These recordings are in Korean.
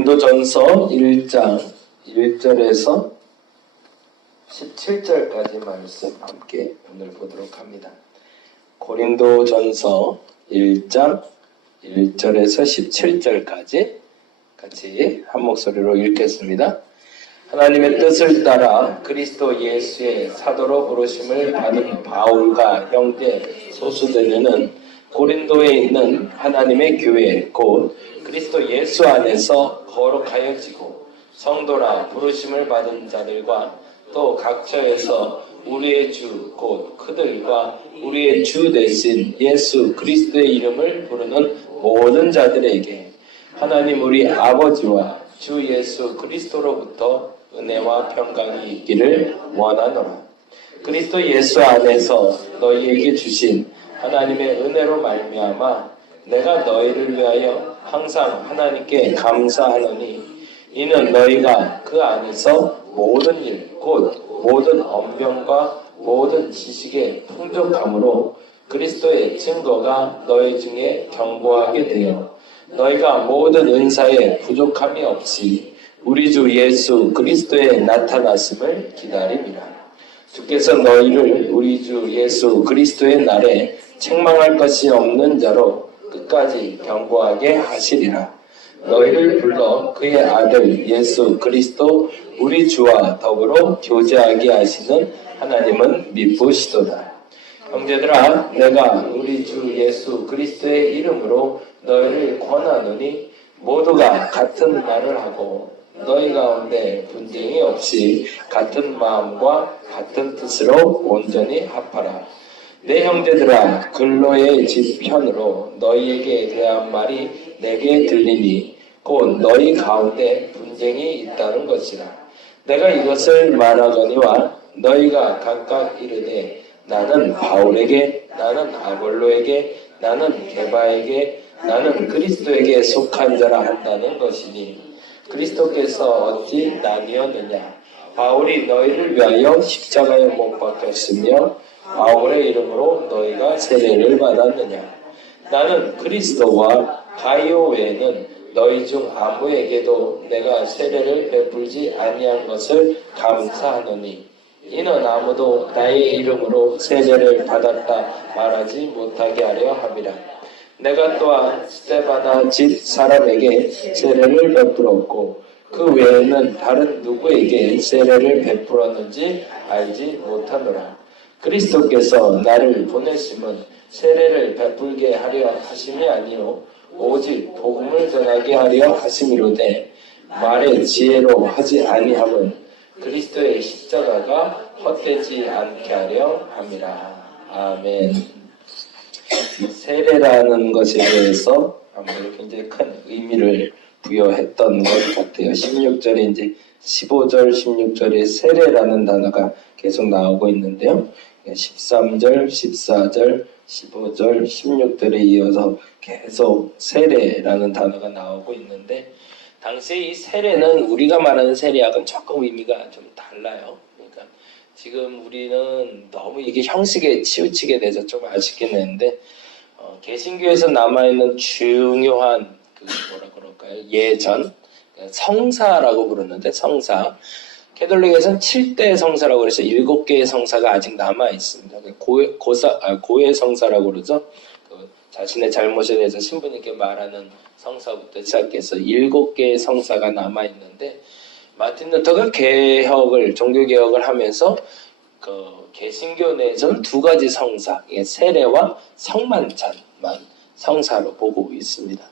고린도전서 1장 1절에서 17절까지 말씀 함께 오늘 보도록 합니다. 고린도전서 1장 1절에서 17절까지 같이 한 목소리로 읽겠습니다. 하나님의 뜻을 따라 그리스도 예수의 사도로 부르심을 받은 바울과 형제 소수되는 고린도에 있는 하나님의 교회 곧 그리스도 예수 안에서 거룩하여지고 성도라 부르심을 받은 자들과 또 각처에서 우리의 주 곧 그들과 우리의 주 되신 예수 그리스도의 이름을 부르는 모든 자들에게 하나님 우리 아버지와 주 예수 그리스도로부터 은혜와 평강이 있기를 원하노라. 그리스도 예수 안에서 너희에게 주신 하나님의 은혜로 말미암아 내가 너희를 위하여 항상 하나님께 감사하노니 이는 너희가 그 안에서 모든 일 곧 모든 언변과 모든 지식의 풍족함으로 그리스도의 증거가 너희 중에 견고하게 되어 너희가 모든 은사에 부족함이 없이 우리 주 예수 그리스도의 나타나심을 기다림이라. 주께서 너희를 우리 주 예수 그리스도의 날에 책망할 것이 없는 자로 끝까지 견고하게 하시리라. 너희를 불러 그의 아들 예수 그리스도 우리 주와 더불어 교제하게 하시는 하나님은 미쁘시도다. 형제들아, 내가 우리 주 예수 그리스도의 이름으로 너희를 권하노니 모두가 같은 말을 하고 너희 가운데 분쟁이 없이 같은 마음과 같은 뜻으로 온전히 합하라. 내 형제들아, 근로의 지편으로 너희에게 대한 말이 내게 들리니 곧 너희 가운데 분쟁이 있다는 것이라. 내가 이것을 말하거니와 너희가 각각 이르되 나는 바울에게, 나는 아볼로에게, 나는 게바에게, 나는 그리스도에게 속한 자라 한다는 것이니 그리스도께서 어찌 나뉘었느냐? 바울이 너희를 위하여 십자가에 못 박혔으며 바울의 이름으로 너희가 세례를 받았느냐? 나는 그리스도와 가이오 외에는 너희 중 아무에게도 내가 세례를 베풀지 아니한 것을 감사하노니 이는 아무도 나의 이름으로 세례를 받았다 말하지 못하게 하려 함이라. 내가 또한 스데바나 집 사람에게 세례를 베풀었고 그 외에는 다른 누구에게 세례를 베풀었는지 알지 못하노라. 그리스도께서 나를 보내심은 세례를 베풀게 하려 하심이 아니요 오직 복음을 전하게 하려 하심이로되 말의 지혜로 하지 아니함은 그리스도의 십자가가 헛되지 않게 하려 함이라. 아멘. 세례라는 것에 대해서 아무래도 굉장히 큰 의미를 부여했던 것 같아요. 16절에 이제 15절, 16절에 세례라는 단어가 계속 나오고 있는데요. 13절, 14절, 15절, 16절에 이어서 계속 세례라는 단어가 나오고 있는데 당시 이 세례는 우리가 말하는 세례하고는 조금 의미가 좀 달라요. 그러니까 지금 우리는 너무 이게 형식에 치우치게 돼서 좀 아쉽긴 했는데 개신교에서 남아있는 중요한 그 뭐라 그럴까요? 예전 성사라고 부르는데 성사 캐톨릭에서는 7대 성사라고 그래서 7개의 성사가 아직 남아있습니다. 고해 성사라고 그러죠. 자신의 잘못에 대해서 신부님께 말하는 성사부터 시작해서 7개의 성사가 남아있는데 마틴 루터가 종교개혁을 하면서 개신교 내에서는 2가지 성사, 세례와 성만찬만 성사로 보고 있습니다.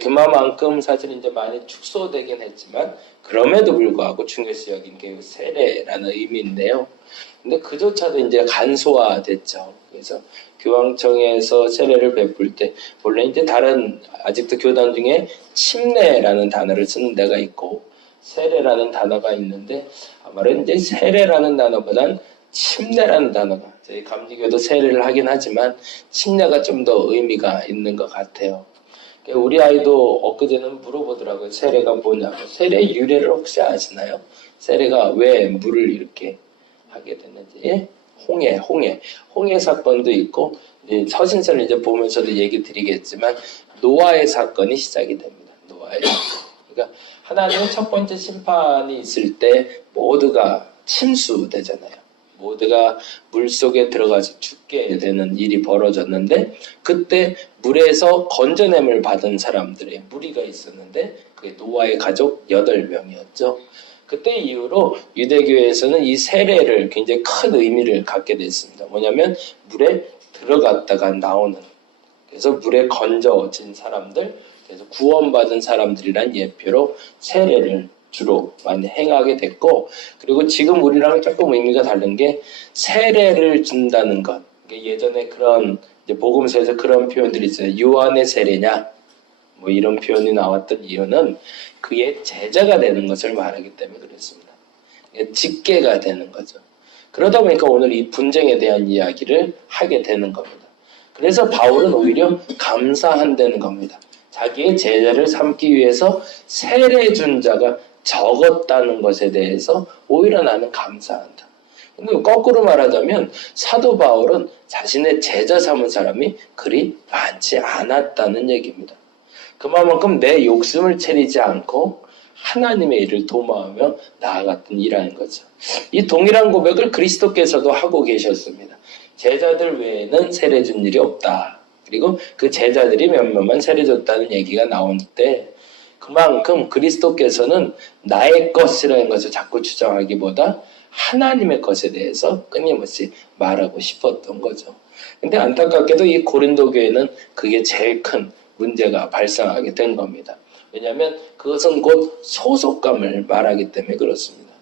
그만큼 사실 이제 많이 축소되긴 했지만 그럼에도 불구하고 중요시 여긴 게 세례라는 의미인데요. 근데 그조차도 이제 간소화됐죠. 그래서 교황청에서 세례를 베풀 때 원래 이제 다른 아직도 교단 중에 침례라는 단어를 쓰는 데가 있고 세례라는 단어가 있는데 아무래도 이제 세례라는 단어보단 침례라는 단어가 저희 감리교도 세례를 하긴 하지만 침례가 좀 더 의미가 있는 것 같아요. 우리 아이도 엊그제는 물어보더라고요. 세례가 뭐냐고. 세례 유래를 혹시 아시나요? 세례가 왜 물을 이렇게 하게 됐는지. 홍해 사건도 있고 서신서를 이제 보면서도 얘기 드리겠지만 노아의 사건이 시작이 됩니다. 노아의 사건. 그러니까 하나님의 첫 번째 심판이 있을 때 모두가 침수되잖아요. 모두가 물속에 들어가서 죽게 되는 일이 벌어졌는데, 그때 물에서 건져냄을 받은 사람들의 무리가 있었는데 그게 노아의 가족 8명이었죠. 그때 이후로 유대교에서는 이 세례를 굉장히 큰 의미를 갖게 됐습니다. 뭐냐면 물에 들어갔다가 나오는, 그래서 물에 건져진 사람들, 그래서 구원받은 사람들이란 예표로 세례를 주로 많이 행하게 됐고, 그리고 지금 우리랑 조금 의미가 다른 게 세례를 준다는 것. 예전에 그런 이제 복음서에서 그런 표현들이 있어요. 요한의 세례냐 뭐 이런 표현이 나왔던 이유는 그의 제자가 되는 것을 말하기 때문에 그랬습니다. 직계가 되는 거죠. 그러다 보니까 오늘 이 분쟁에 대한 이야기를 하게 되는 겁니다. 그래서 바울은 오히려 감사한다는 겁니다. 자기의 제자를 삼기 위해서 세례 준 자가 적었다는 것에 대해서 오히려 나는 감사한다. 근데 거꾸로 말하자면 사도 바울은 자신의 제자 삼은 사람이 그리 많지 않았다는 얘기입니다. 그만큼 내 욕심을 차리지 않고 하나님의 일을 도모하며 나아갔던 일하는 거죠. 이 동일한 고백을 그리스도께서도 하고 계셨습니다. 제자들 외에는 세례 준 일이 없다. 그리고 그 제자들이 몇몇만 세례 줬다는 얘기가 나올 때 그만큼 그리스도께서는 나의 것이라는 것을 자꾸 주장하기보다 하나님의 것에 대해서 끊임없이 말하고 싶었던 거죠. 근데 안타깝게도 이 고린도 교회는 그게 제일 큰 문제가 발생하게 된 겁니다. 왜냐하면 그것은 곧 소속감을 말하기 때문에 그렇습니다.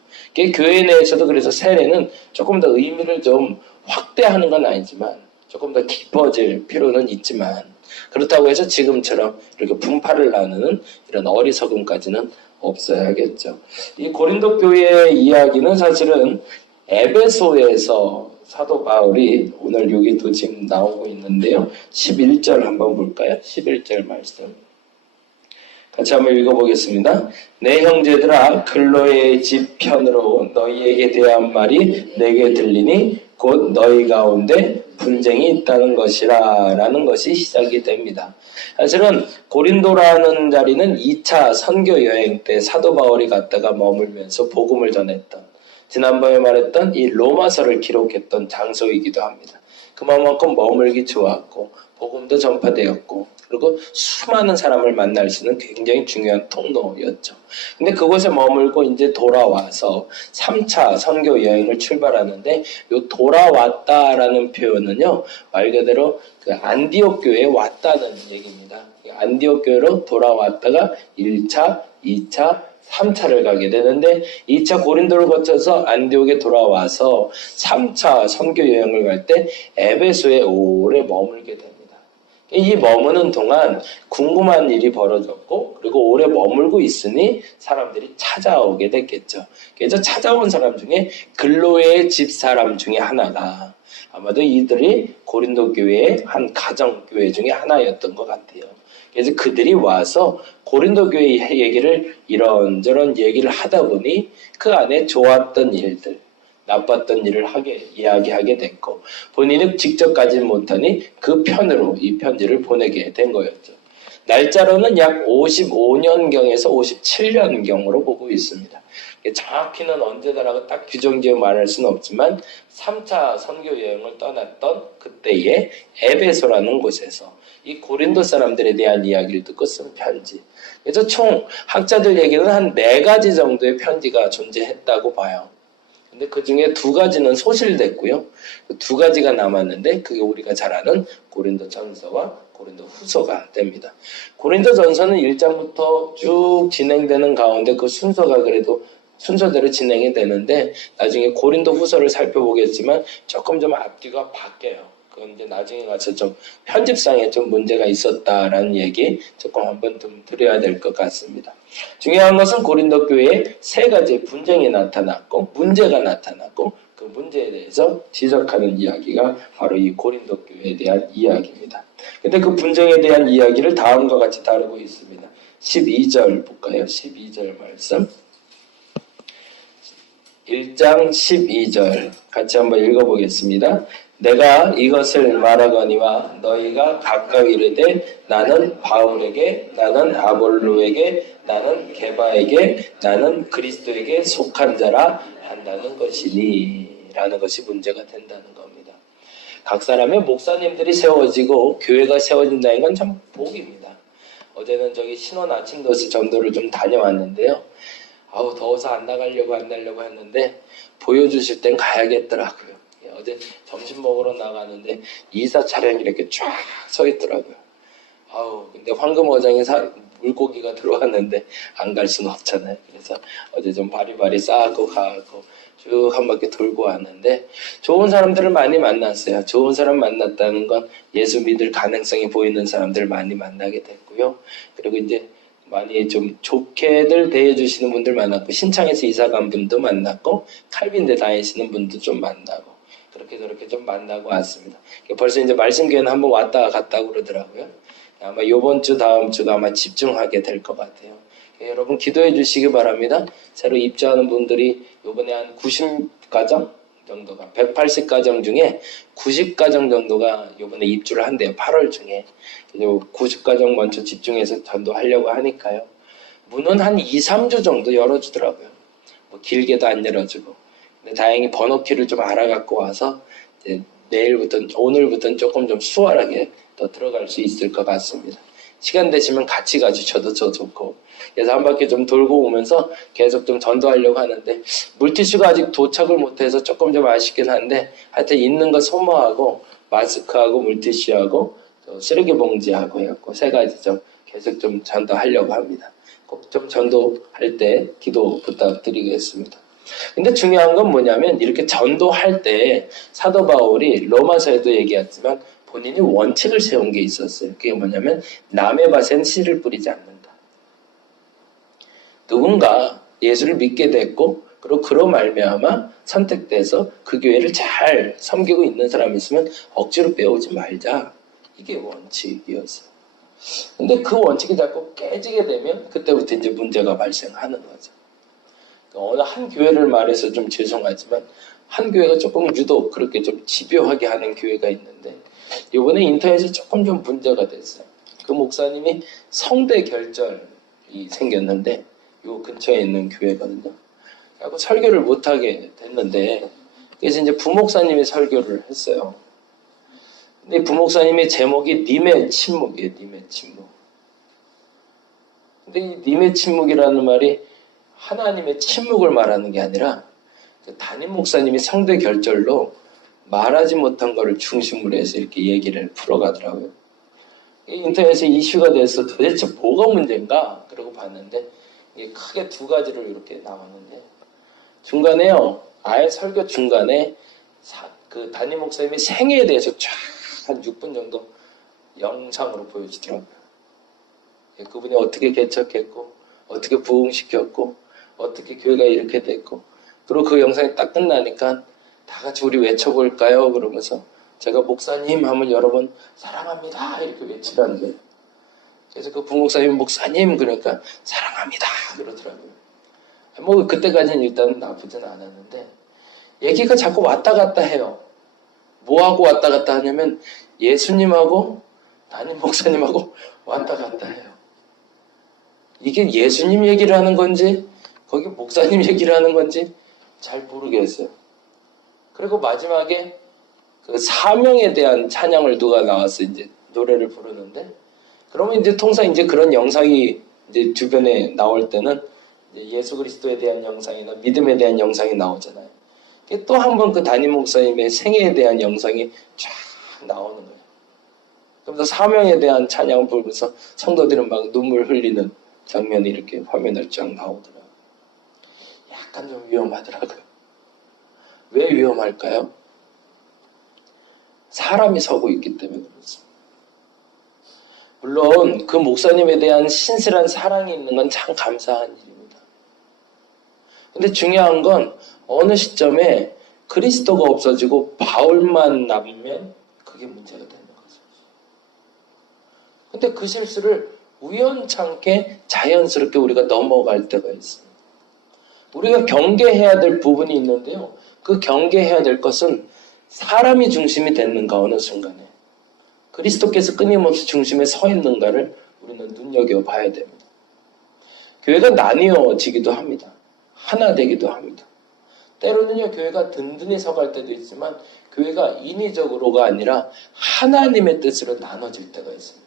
교회 내에서도 그래서 세례는 조금 더 의미를 좀 확대하는 건 아니지만 조금 더 깊어질 필요는 있지만, 그렇다고 해서 지금처럼 이렇게 분파를 나누는 이런 어리석음까지는 없어야겠죠. 이 고린도 교회의 이야기는 사실은 에베소에서 사도 바울이 오늘 여기도 지금 나오고 있는데요. 11절 한번 볼까요? 11절 말씀. 같이 한번 읽어보겠습니다. 내 형제들아, 클로에의 집 편으로 너희에게 대한 말이 내게 들리니 곧 너희 가운데 분쟁이 있다는 것이라 라는 것이 시작이 됩니다. 사실은 고린도라는 자리는 2차 선교 여행 때 사도 바울이 갔다가 머물면서 복음을 전했던, 지난번에 말했던 이 로마서를 기록했던 장소이기도 합니다. 그만큼 머물기 좋았고 복음도 전파되었고 그리고 수많은 사람을 만날 수 있는 굉장히 중요한 통로였죠. 근데 그곳에 머물고 이제 돌아와서 3차 선교 여행을 출발하는데 이 돌아왔다라는 표현은요, 말 그대로 그 안디옥 교회에 왔다는 얘기입니다. 안디옥 교회로 돌아왔다가 1차, 2차, 3차를 가게 되는데 2차 고린도를 거쳐서 안디옥에 돌아와서 3차 선교 여행을 갈 때 에베소에 오래 머물게 됩니다. 이 머무는 동안 궁금한 일이 벌어졌고 그리고 오래 머물고 있으니 사람들이 찾아오게 됐겠죠. 그래서 찾아온 사람 중에 글로의 집사람 중에 하나가 아마도 이들이 고린도 교회의 한 가정교회 중에 하나였던 것 같아요. 그래서 그들이 와서 고린도 교회 얘기를 이런저런 얘기를 하다 보니 그 안에 좋았던 일들, 나빴던 일을 이야기하게 됐고 본인은 직접 가지 못하니 그 편으로 이 편지를 보내게 된 거였죠. 날짜로는 약 55년경에서 57년경으로 보고 있습니다. 정확히는 언제다라고 딱 규정지어 말할 수는 없지만 3차 선교 여행을 떠났던 그때의 에베소라는 곳에서 이 고린도 사람들에 대한 이야기를 듣고 쓴 편지. 그래서 총 학자들 얘기는 한 4가지 정도의 편지가 존재했다고 봐요. 근데 그 중에 2가지는 소실됐고요. 그 2가지가 남았는데 그게 우리가 잘 아는 고린도 전서와 고린도 후서가 됩니다. 고린도 전서는 1장부터 쭉 진행되는 가운데 그 순서가 그래도 순서대로 진행이 되는데 나중에 고린도 후서를 살펴보겠지만 조금 좀 앞뒤가 바뀌어요. 그건 이제 나중에 가서 좀 편집상에 좀 문제가 있었다라는 얘기 조금 한번 좀 드려야 될 것 같습니다. 중요한 것은 고린도 교회에 3가지의 분쟁이 나타났고 문제가 나타났고 그 문제에 대해서 지적하는 이야기가 바로 이 고린도 교회에 대한 이야기입니다. 근데 그 분쟁에 대한 이야기를 다음과 같이 다루고 있습니다. 12절 볼까요? 12절 말씀. 1장 12절 같이 한번 읽어보겠습니다. 내가 이것을 말하거니와 너희가 각각 이르되 나는 바울에게, 나는 아볼로에게, 나는 게바에게, 나는 그리스도에게 속한 자라 한다는 것이니 라는 것이 문제가 된다는 겁니다. 각 사람의 목사님들이 세워지고 교회가 세워진다는 건 참 복입니다. 어제는 저기 신원 아침도시 전도를 좀 다녀왔는데요. 더워서 안 나가려고 했는데 보여주실 땐 가야겠더라고요. 어제 점심 먹으러 나가는데 이사 차량이 이렇게 쫙 서 있더라고요. 근데 황금어장에 물고기가 들어왔는데 안 갈 수는 없잖아요. 그래서 어제 좀 바리바리 싸고 가고 쭉 한 바퀴 돌고 왔는데 좋은 사람들을 많이 만났어요. 좋은 사람 만났다는 건 예수 믿을 가능성이 보이는 사람들을 많이 만나게 됐고요. 그리고 이제 많이 좀 좋게들 대해주시는 분들 만났고, 신창에서 이사 간 분도 만났고, 칼빈대 다니시는 분도 좀 만나고, 그렇게 저렇게 좀 만나고 왔습니다. 벌써 이제 말씀교회는 한번 왔다 갔다 그러더라고요. 아마 요번 주 다음 주가 아마 집중하게 될 것 같아요. 여러분 기도해 주시기 바랍니다. 새로 입주하는 분들이 요번에 한 90가정 정도가, 180가정 중에 90가정 정도가 요번에 입주를 한대요. 8월 중에. 90가정 먼저 집중해서 전도하려고 하니까요. 문은 한 2, 3주 정도 열어주더라고요. 뭐 길게도 안 열어주고. 근데 다행히 번호키를 좀 알아갖고 와서 이제 오늘부터는 조금 좀 수월하게 더 들어갈 수 있을 것 같습니다. 시간 되시면 같이 가주셔도 좋고. 그래서 한 바퀴 좀 돌고 오면서 계속 좀 전도하려고 하는데, 물티슈가 아직 도착을 못해서 조금 좀 아쉽긴 한데, 하여튼 있는 거 소모하고, 마스크하고 물티슈하고, 쓰레기 봉지하고 해갖고, 3가지 좀 계속 좀 전도하려고 합니다. 꼭 좀 전도할 때 기도 부탁드리겠습니다. 근데 중요한 건 뭐냐면, 이렇게 전도할 때 사도 바울이 로마서에도 얘기했지만, 본인이 원칙을 세운 게 있었어요. 그게 뭐냐면 남의 밭엔 씨를 뿌리지 않는다. 누군가 예수를 믿게 됐고 그리고 그로 말미암아 선택돼서 그 교회를 잘 섬기고 있는 사람이 있으면 억지로 빼오지 말자. 이게 원칙이었어요. 근데 그 원칙이 자꾸 깨지게 되면 그때부터 이제 문제가 발생하는 거죠. 어느 한 교회를 말해서 좀 죄송하지만 한 교회가 조금 유독 그렇게 좀 집요하게 하는 교회가 있는데, 이번에 인터넷에 조금 좀 문제가 됐어요. 그 목사님이 성대 결절이 생겼는데 요 근처에 있는 교회거든요. 그리고 설교를 못하게 됐는데, 그래서 이제 부목사님이 설교를 했어요. 근데 부목사님의 제목이 님의 침묵이에요. 님의 침묵. 근데 이 님의 침묵이라는 말이 하나님의 침묵을 말하는 게 아니라 담임 목사님이 성대 결절로 말하지 못한 거를 중심으로 해서 이렇게 얘기를 풀어가더라고요. 인터넷에 이슈가 돼서 도대체 뭐가 문제인가? 그러고 봤는데 이게 크게 2가지로 이렇게 나왔는데, 중간에요, 아예 설교 중간에 그 담임 목사님의 생애에 대해서 쫙 한 6분 정도 영상으로 보여주더라고요. 그분이 어떻게 개척했고 어떻게 부흥시켰고 어떻게 교회가 이렇게 됐고, 그리고 그 영상이 딱 끝나니까 다 같이 우리 외쳐볼까요? 그러면서 제가 목사님 하면 여러 번 사랑합니다 이렇게 외치라는 거예요. 그래서 그 부목사님 목사님 그러니까 사랑합니다 그러더라고요. 뭐 그때까지는 일단 나쁘진 않았는데 얘기가 자꾸 왔다 갔다 해요. 뭐하고 왔다 갔다 하냐면 예수님하고 담임 목사님하고 왔다 갔다 해요. 이게 예수님 얘기를 하는 건지 거기 목사님 얘기를 하는 건지 잘 모르겠어요. 그리고 마지막에 그 사명에 대한 찬양을 누가 나와서 이제 노래를 부르는데, 그러면 이제 통상 이제 그런 영상이 이제 주변에 나올 때는 이제 예수 그리스도에 대한 영상이나 믿음에 대한 영상이 나오잖아요. 또 한 번 그 담임 목사님의 생애에 대한 영상이 쫙 나오는 거예요. 그러면서 사명에 대한 찬양을 부르면서 성도들은 막 눈물 흘리는 장면이 이렇게 화면에 쫙 나오더라고요. 약간 좀 위험하더라고요. 왜 위험할까요? 사람이 서고 있기 때문에 그렇습니다. 물론 그 목사님에 대한 신실한 사랑이 있는 건 참 감사한 일입니다. 근데 중요한 건 어느 시점에 그리스도가 없어지고 바울만 남으면 그게 문제가 되는 거죠. 근데 그 실수를 우연찮게 자연스럽게 우리가 넘어갈 때가 있습니다. 우리가 경계해야 될 부분이 있는데요. 그 경계해야 될 것은 사람이 중심이 됐는가 어느 순간에 그리스도께서 끊임없이 중심에 서 있는가를 우리는 눈여겨봐야 됩니다. 교회가 나뉘어지기도 합니다. 하나 되기도 합니다. 때로는요, 교회가 든든히 서갈 때도 있지만 교회가 인위적으로가 아니라 하나님의 뜻으로 나눠질 때가 있습니다.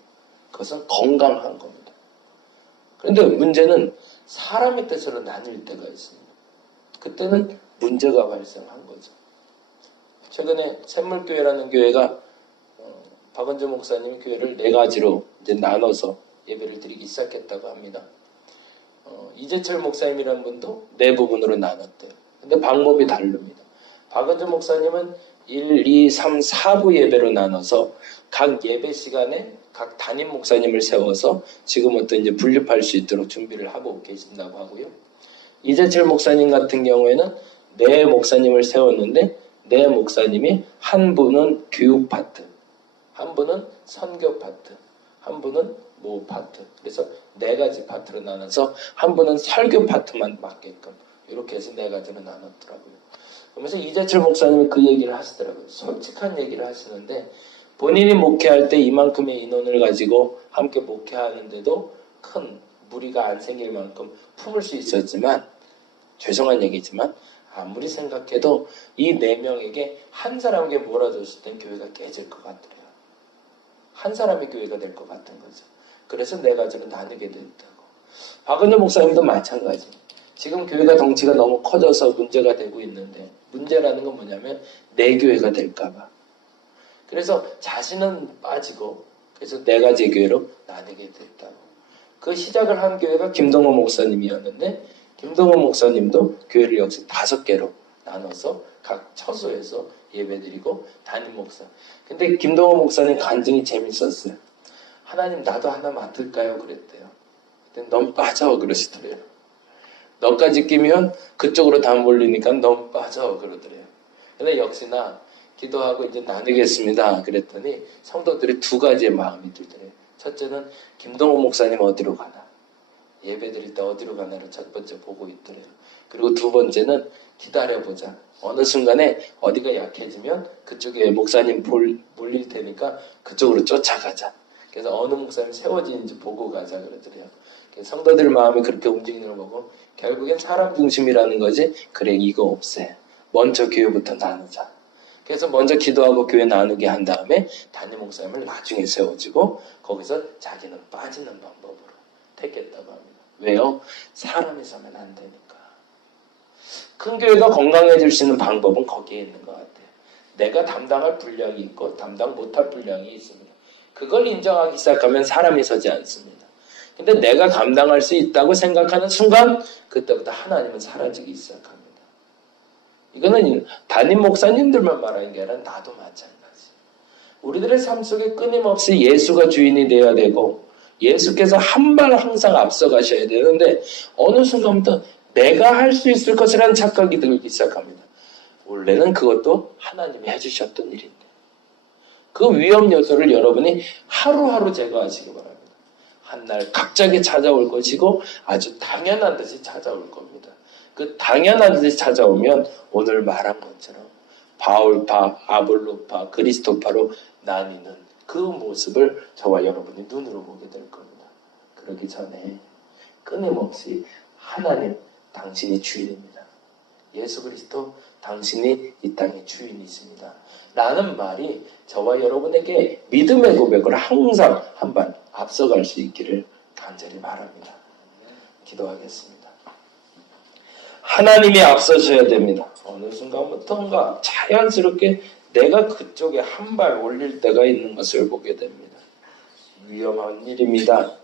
그것은 건강한 겁니다. 그런데 문제는 사람의 뜻으로 나뉠 때가 있습니다. 그때는 문제가 발생한 거죠. 최근에 샘물교회라는 교회가 박은주 목사님이 교회를 4가지로 이제 나눠서 예배를 드리기 시작했다고 합니다. 이재철 목사님이라는 분도 4부분으로 나눴대요. 근데 방법이 다릅니다. 박은주 목사님은 1, 2, 3, 4부 예배로 나눠서 각 예배 시간에 각 담임 목사님을 세워서 지금부터 이제 분립할 수 있도록 준비를 하고 계신다고 하고요. 이재철 목사님 같은 경우에는 4 목사님을 세웠는데 4 목사님이 한 분은 교육 파트, 한 분은 선교 파트, 한 분은 모 파트. 그래서 4가지 파트로 나눠서 한 분은 설교 파트만 맡게끔 이렇게 해서 4가지로 나눴더라고요. 그러면서 이재철 목사님이 그 얘기를 하시더라고요. 솔직한 얘기를 하시는데 본인이 목회할 때 이만큼의 인원을 가지고 함께 목회하는데도 큰 무리가 안 생길 만큼 품을 수 있었지만 죄송한 얘기지만 아무리 생각해도 이 4명에게 한 사람에게 몰아줬을 땐 교회가 깨질 것 같아요. 한 사람의 교회가 될 것 같은 거죠. 그래서 4가지로 나누게 됐다고. 박은주 목사님도 마찬가지. 지금 교회가 덩치가 너무 커져서 문제가 되고 있는데 문제라는 건 뭐냐면 내 교회가 될까봐. 그래서 자신은 빠지고 그래서 4가지 교회로 나누게 됐다고. 그 시작을 한 교회가 김동호 목사님이었는데 김동호 목사님도 교회를 역시 5개로 나눠서 각 처소에서 예배드리고 담임 목사. 근데 김동호 목사님 간증이 재밌었어요. 하나님 나도 하나 맡을까요? 그랬대요. 근데 넌 빠져 그러시더래요. 너까지 끼면 그쪽으로 다 몰리니까 넌 빠져 그러더래요. 근데 역시나 기도하고 이제 나누겠습니다. 그랬더니 성도들이 2가지의 마음이 들더래요. 첫째는 김동호 목사님 어디로 가나? 예배드릴 때 어디로 가나를 첫 번째 보고 있더래요. 그리고 2번째는 기다려보자. 어느 순간에 어디가 약해지면 그쪽에 목사님 몰릴 테니까 그쪽으로 쫓아가자. 그래서 어느 목사님 세워지는지 보고 가자 그러더래요. 성도들 마음이 그렇게 움직이는 걸 보고 결국엔 사람 중심이라는 거지. 그래 이거 없애. 먼저 교회부터 나누자. 그래서 먼저 기도하고 교회 나누게 한 다음에 담임 목사님을 나중에 세워지고 거기서 자기는 빠지는 방법으로 택했다고 합니다. 왜요? 사람이 서면 안 되니까. 큰 교회가 건강해질 수 있는 방법은 거기에 있는 것 같아요. 내가 담당할 분량이 있고 담당 못할 분량이 있습니다. 그걸 인정하기 시작하면 사람이 서지 않습니다. 근데 내가 감당할 수 있다고 생각하는 순간 그때부터 하나님은 사라지기 시작합니다. 이거는 담임 목사님들만 말하는 게 아니라 나도 마찬가지. 우리들의 삶 속에 끊임없이 예수가 주인이 되어야 되고 예수께서 한 발 항상 앞서 가셔야 되는데 어느 순간부터 내가 할 수 있을 것이라는 착각이 들기 시작합니다. 원래는 그것도 하나님이 해주셨던 일인데 그 위험 요소를 여러분이 하루하루 제거하시기 바랍니다. 한 날 갑자기 찾아올 것이고 아주 당연한 듯이 찾아올 겁니다. 그 당연한 듯이 찾아오면 오늘 말한 것처럼 바울파, 아볼로파, 그리스도파로 나뉘는 그 모습을 저와 여러분이 눈으로 보게 될 겁니다. 그러기 전에 끊임없이 하나님 당신이 주인입니다. 예수 그리스도 당신이 이 땅의 주인이십니다. 라는 말이 저와 여러분에게 믿음의 고백을 항상 한 발 앞서갈 수 있기를 간절히 바랍니다. 기도하겠습니다. 하나님이 앞서셔야 됩니다. 어느 순간부터인가 자연스럽게 내가 그쪽에 한 발 올릴 때가 있는 것을 보게 됩니다. 위험한 일입니다.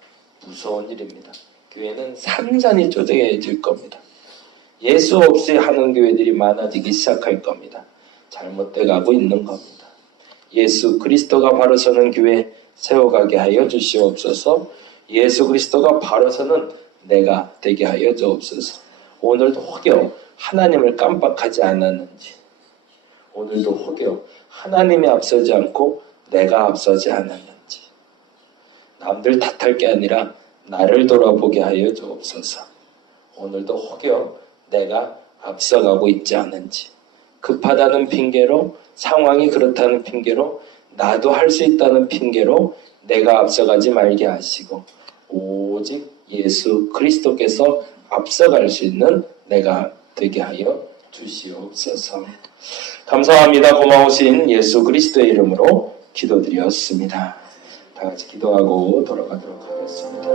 무서운 일입니다. 교회는 산산이 쪼개질 겁니다. 예수 없이 하는 교회들이 많아지기 시작할 겁니다. 잘못돼 가고 있는 겁니다. 예수 그리스도가 바로 서는 교회 세워가게 하여 주시옵소서. 예수 그리스도가 바로 서는 내가 되게 하여 주옵소서. 오늘도 혹여 하나님을 깜빡하지 않았는지, 오늘도 혹여 하나님이 앞서지 않고 내가 앞서지 않았는지, 남들 탓할 게 아니라 나를 돌아보게 하여 주옵소서. 오늘도 혹여 내가 앞서가고 있지 않은지 급하다는 핑계로, 상황이 그렇다는 핑계로, 나도 할 수 있다는 핑계로 내가 앞서가지 말게 하시고 오직 예수 그리스도께서 앞서갈 수 있는 내가 되게 하여 주시옵소서. 감사합니다. 고마우신 예수 그리스도의 이름으로 기도드렸습니다. 다 같이 기도하고 돌아가도록 하겠습니다.